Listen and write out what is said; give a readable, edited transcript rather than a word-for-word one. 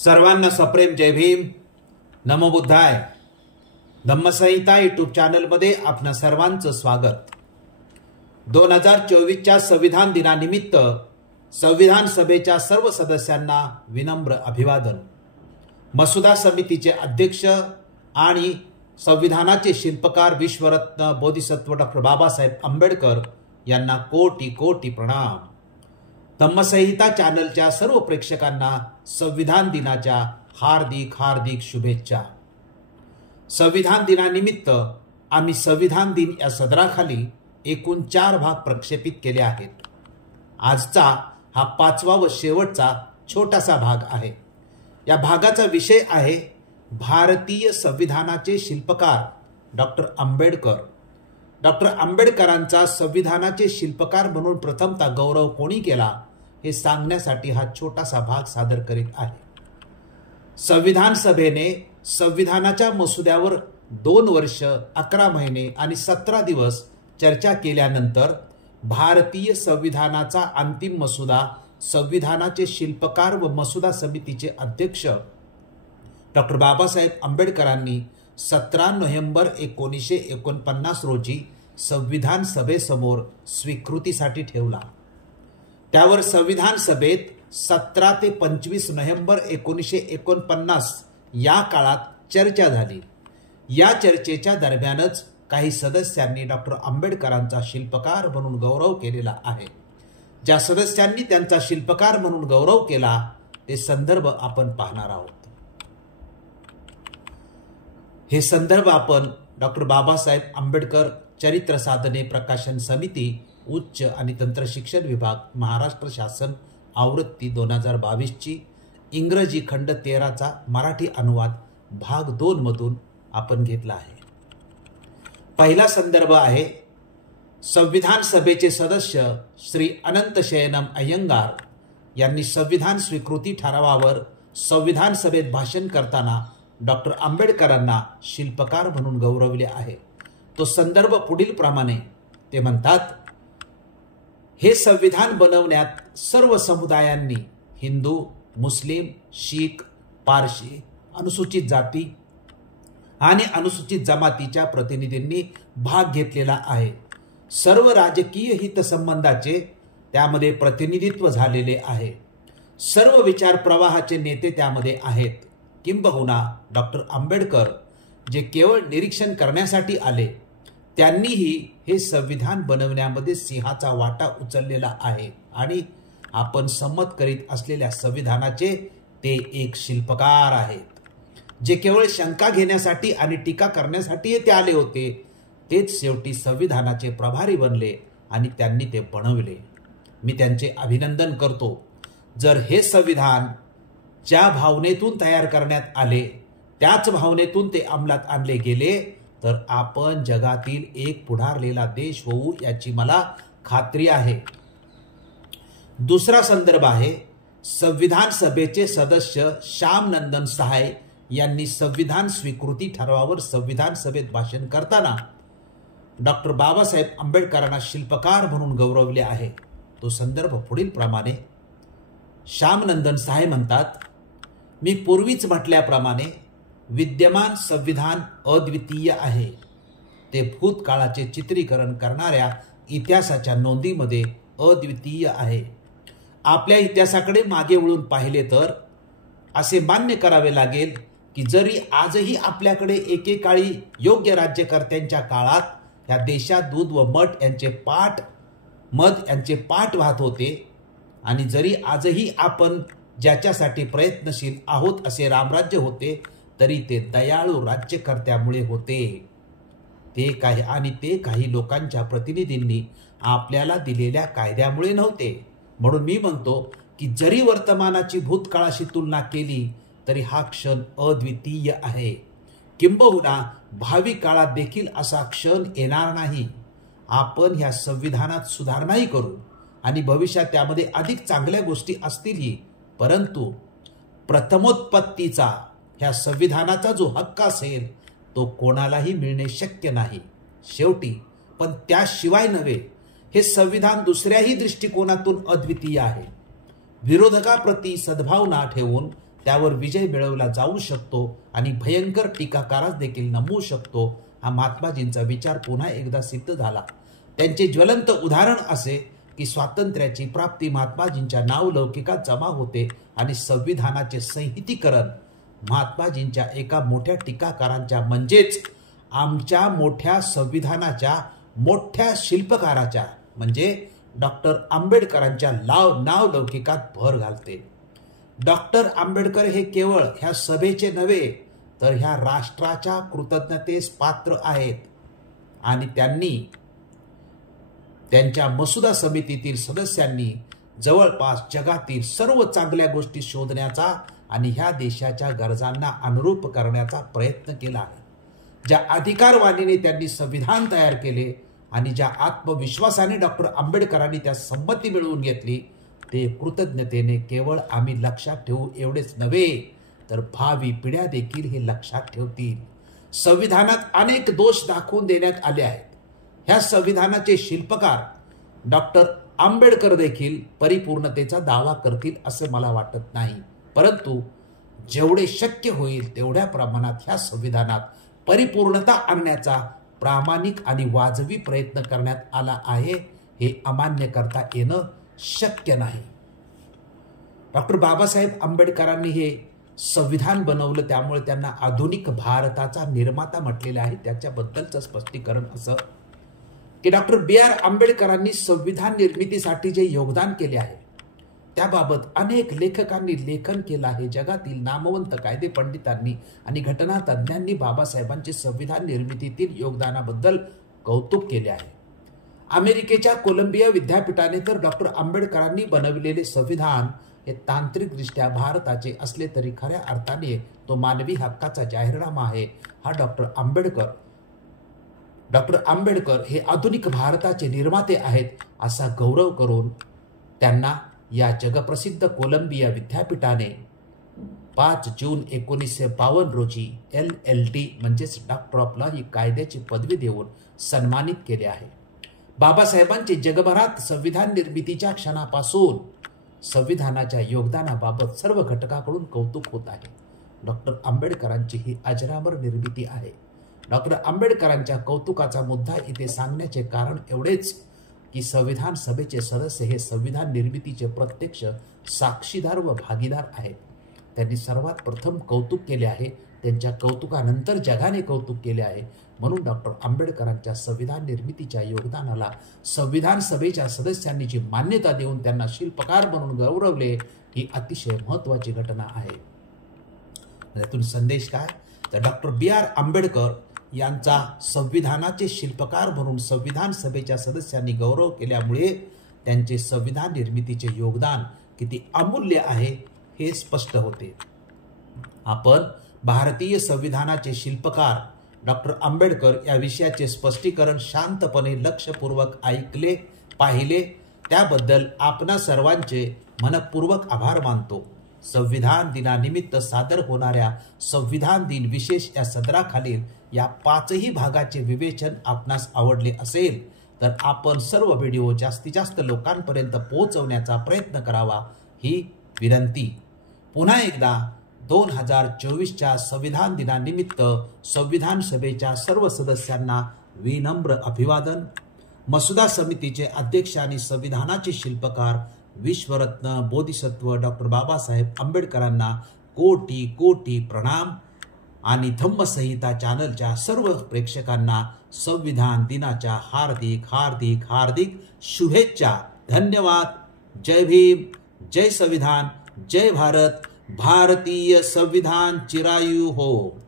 सर्वांना सप्रेम जय भीम. नमो बुद्धाय. धम्मसंहिता यूट्यूब चॅनलमध्ये आपणा सर्वांचं स्वागत. 2024च्या संविधान दिनानिमित्त संविधान सभेच्या सर्व सदस्यांना विनम्र अभिवादन. मसुदा समितीचे अध्यक्ष आणि संविधानाचे शिल्पकार विश्वरत्न बोधिसत्व डॉक्टर बाबासाहेब आंबेडकर यांना कोटी कोटी प्रणाम. धम्मसंहिता चॅनलच्या सर्व प्रेक्षकांना संविधान दिनाच्या हार्दिक हार्दिक शुभेच्छा. संविधान दिनानिमित्त आम्ही संविधान दिन या सदराखाली एकूण 4 भाग प्रक्षेपित केले आहेत. आजचा हा 5वा व शेवटचा छोटासा भाग आहे. या भागाचा विषय आहे भारतीय संविधानाचे शिल्पकार डॉक्टर आंबेडकर. डॉक्टर आंबेडकरांचा संविधानाचे शिल्पकार म्हणून प्रथमतः गौरव कोणी केला हे सांगण्यासाठी हा छोटासा भाग सादर करीत आहे. संविधान सभेने संविधानाच्या मसुद्यावर 2 वर्ष 11 महिने आणि 17 दिवस चर्चा केल्यानंतर भारतीय संविधानाचा अंतिम मसुदा संविधानाचे शिल्पकार व मसुदा समितीचे अध्यक्ष डॉक्टर बाबासाहेब आंबेडकरांनी 17 नोव्हेंबर 1949 रोजी संविधान सभेसमोर स्वीकृतीसाठी ठेवला. त्यावर संविधान सभेत 17 ते 25 नोव्हेंबर 1949 या काळात चर्चा झाली. या चर्चेच्या दरम्यानच काही सदस्यांनी डॉक्टर आंबेडकरांचा शिल्पकार म्हणून गौरव केलेला आहे. ज्या सदस्यांनी त्यांचा शिल्पकार म्हणून गौरव केला ते संदर्भ आपण पाहणार आहोत. हे संदर्भ आपण डॉक्टर बाबासाहेब आंबेडकर चरित्र साधने प्रकाशन समिती उच्च आणि तंत्र शिक्षण विभाग महाराष्ट्र शासन आवृत्ती 2022 ची इंग्रजी खंड 13चा मराठी अनुवाद भाग 2 मधून आपण घेतला आहे. पहिला संदर्भ आहे संविधान सभेचे सदस्य श्री अनंत शयनम अय्यंगार यांनी संविधान स्वीकृती ठरावावर संविधान सभेत भाषण करताना डॉक्टर आंबेडकरांना शिल्पकार म्हणून गौरवले आहे. तो संदर्भ पुढील प्रमाणे ते म्हणतात, हे संविधान बनवण्यात सर्व समुदायांनी हिंदू, मुस्लिम, शीख, पारशी, अनुसूचित जाती आणि अनुसूचित जमातीच्या प्रतिनिधींनी भाग घेतलेला आहे. सर्व राजकीय हितसंबंधाचे त्यामध्ये प्रतिनिधित्व झालेले आहे. सर्व विचार प्रवाहाचे नेते त्यामध्ये आहेत. किंबहुना डॉक्टर आंबेडकर जे केवळ निरीक्षण करण्यासाठी आले त्यांनीही हे संविधान बनवण्यामध्ये सिंहाचा वाटा उचललेला आहे आणि आपण संमत करीत असलेल्या संविधानाचे ते एक शिल्पकार आहेत. जे केवळ शंका घेण्यासाठी आणि टीका करण्यासाठी ते आले होते तेच शेवटी संविधानाचे प्रभारी बनले आणि त्यांनी ते बनवले. मी त्यांचे अभिनंदन करतो. जर हे संविधान ज्या भावनेतून तयार करण्यात आले त्याच भावनेतून ते अंमलात आणले गेले तर आपण जगातील एक पुढारलेला देश होऊ याची मला खात्री आहे. दुसरा संदर्भ आहे संविधान सभेचे सदस्य श्याम नंदन सहाय यांनी संविधान स्वीकृती ठरावावर संविधान सभेत भाषण करताना डॉक्टर बाबासाहेब आंबेडकरांना शिल्पकार म्हणून गौरवले आहे. तो संदर्भ पुढील प्रमाणे श्याम नंदन सहाय म्हणतात, मी पूर्वीच म्हटल्याप्रमाणे विद्यमान संविधान अद्वितीय आहे. ते भूतकाळाचे चित्रीकरण करणाऱ्या इतिहासाच्या नोंदीमध्ये अद्वितीय आहे. आपल्या इतिहासाकडे मागे वळून पाहिले तर असे मान्य करावे लागेल की जरी आजही आपल्याकडे एकेकाळी योग्य राज्यकर्त्यांच्या काळात या देशात दूध व मध यांचे पाठ वाहत होते आणि जरी आजही आपण ज्याच्यासाठी प्रयत्नशील आहोत असे रामराज्य होते तरी ते दयाळू राज्यकर्त्यामुळे होते. ते काही लोकांच्या प्रतिनिधींनी आपल्याला दिलेल्या कायद्यामुळे नव्हते. म्हणून मी म्हणतो की जरी वर्तमानाची भूतकाळाशी तुलना केली तरी हा क्षण अद्वितीय आहे. किंबहुना भावी काळात देखील असा क्षण येणार नाही. आपण ह्या संविधानात सुधारणाही करू आणि भविष्यात त्यामध्ये अधिक चांगल्या गोष्टी असतीलही, परंतु प्रथमोत्पत्तीचा ह्या संविधानाचा जो हक्क असेल तो कोणालाही मिळणे शक्य नाही. शेवटी पण त्याशिवाय नव्हे, हे संविधान दुसऱ्याही दृष्टिकोनातून अद्वितीय आहे. विरोधकाप्रती सद्भावना ठेवून त्यावर विजय मिळवला जाऊ शकतो आणि भयंकर टीकाकारास देखील नमवू शकतो, हा महात्माजींचा विचार पुन्हा एकदा सिद्ध झाला. त्यांचे ज्वलंत उदाहरण असे की स्वातंत्र्याची प्राप्ती महात्माजींच्या नावलौकिकात जमा होते आणि संविधानाचे संहितीकरण महात्माजींच्या एका मोठ्या टीकाकारांच्या म्हणजेच आमच्या मोठ्या संविधानाच्या मोठ्या शिल्पकाराच्या म्हणजे डॉक्टर आंबेडकरांच्या नावलौकिकात भर घालते. डॉक्टर आंबेडकर हे केवळ ह्या सभेचे नव्हे तर ह्या राष्ट्राच्या कृतज्ञतेस पात्र आहेत आणि त्यांनी त्यांच्या मसुदा समितीतील सदस्यांनी जवळपास जगातील सर्व चांगल्या गोष्टी शोधण्याचा आणि ह्या देशाच्या गरजांना अनुरूप करण्याचा प्रयत्न केला आहे. ज्या अधिकारवाणीने त्यांनी संविधान तयार केले आणि ज्या आत्मविश्वासाने डॉक्टर आंबेडकरांनी त्या संमती मिळवून घेतली ते कृतज्ञतेने केवळ आम्ही लक्षात ठेवू एवढेच नव्हे तर भावी पिढ्या देखील हे लक्षात ठेवतील. संविधानात अनेक दोष दाखवून देण्यात आले आहेत. ह्या संविधानाचे शिल्पकार डॉक्टर आंबेडकर देखील परिपूर्णतेचा दावा करतील असे मला वाटत नाही, परंतु जेवढे शक्य होईल तेवढ्या प्रमाणात ह्या संविधानात परिपूर्णता आणण्याचा प्रामाणिक आणि वाजवी प्रयत्न करण्यात आला आहे. हे अमान्य करता येणं शक्य नाही. डॉक्टर बाबासाहेब आंबेडकरांनी हे संविधान बनवलं त्यामुळे त्यांना आधुनिक भारताचा निर्माता म्हटलेले आहे. त्याच्याबद्दलचं स्पष्टीकरण असं की डॉक्टर B.R. आंबेडकरांनी संविधान निर्मितीसाठी जे योगदान केले आहे त्याबाबत अनेक लेखकांनी लेखन केलं आहे. जगातील नामवंत कायदे पंडितांनी आणि घटना तज्ज्ञांनी बाबासाहेबांचे संविधान निर्मितीतील योगदानाबद्दल कौतुक केले आहे. अमेरिकेच्या कोलंबिया विद्यापीठाने तर डॉक्टर आंबेडकरांनी बनविलेले संविधान हे तांत्रिकदृष्ट्या भारताचे असले तरी खऱ्या अर्थाने तो मानवी हक्काचा जाहीरनामा आहे. हा डॉक्टर आंबेडकर हे आधुनिक भारताचे निर्माते आहेत असा गौरव करून त्यांना या जगप्रसिद्ध कोलंबिया विद्यापीठाने 5 जून 1952 रोजी LL.D. म्हणजेच डॉक्टर ऑफ लॉ ही कायद्याची पदवी देऊन सन्मानित केले आहे. बाबासाहेबांचे जगभरात संविधान निर्मितीच्या क्षणापासून संविधानाच्या योगदानाबाबत सर्व घटकाकडून कौतुक होत आहे. डॉक्टर आंबेडकरांची ही अजरामर निर्मिती आहे. डॉक्टर आंबेडकरांच्या कौतुकाचा मुद्दा इथे सांगण्याचे कारण एवढेच की संविधान सभेचे सदस्य हे संविधान निर्मितीचे प्रत्यक्ष साक्षीदार व भागीदार आहेत. त्यांनी सर्वात प्रथम कौतुक केले आहे. त्यांच्या कौतुकानंतर जगाने कौतुक केले आहे. म्हणून डॉक्टर आंबेडकरांच्या संविधान निर्मितीच्या योगदानाला संविधान सभेच्या सदस्यांनी जी मान्यता देऊन त्यांना शिल्पकार म्हणून गौरवले ही अतिशय महत्त्वाची घटना आहे. यातून संदेश काय तर डॉक्टर B.R. आंबेडकर यांचा संविधानाचे शिल्पकार म्हणून संविधान सभेच्या सदस्यांनी गौरव केल्यामुळे त्यांचे संविधान निर्मितीचे योगदान किती अमूल्य आहे हे स्पष्ट होते. आपण भारतीय संविधानाचे शिल्पकार डॉक्टर आंबेडकर या विषयाचे स्पष्टीकरण शांतपणे लक्षपूर्वक ऐकले पाहिले त्याबद्दल आपणा सर्वांचे मनपूर्वक आभार मानतो. संविधान दिनानिमित्त सादर होणाऱ्या संविधान दिन विशेष या सदराखालील या 5ही भागाचे विवेचन आपणास आवडले असेल तर आपण सर्व व्हिडिओ जास्तीत जास्त लोकांपर्यंत पोहोचवण्याचा प्रयत्न करावा ही विनंती. पुन्हा एकदा 2024च्या संविधान दिनानिमित्त संविधान सभेच्या सर्व सदस्यांना विनम्र अभिवादन. मसुदा समितीचे अध्यक्ष आणि संविधानाचे शिल्पकार विश्वरत्न बोधिसत्व डॉक्टर बाबासाहेब आंबेडकरांना कोटी कोटी प्रणाम आणि धम्मसंहिता चॅनलच्या सर्व प्रेक्षकांना संविधान दिनाच्या हार्दिक हार्दिक हार्दिक शुभेच्छा. धन्यवाद. जय भीम, जय संविधान, जय भारत. भारतीय संविधान चिरायू हो.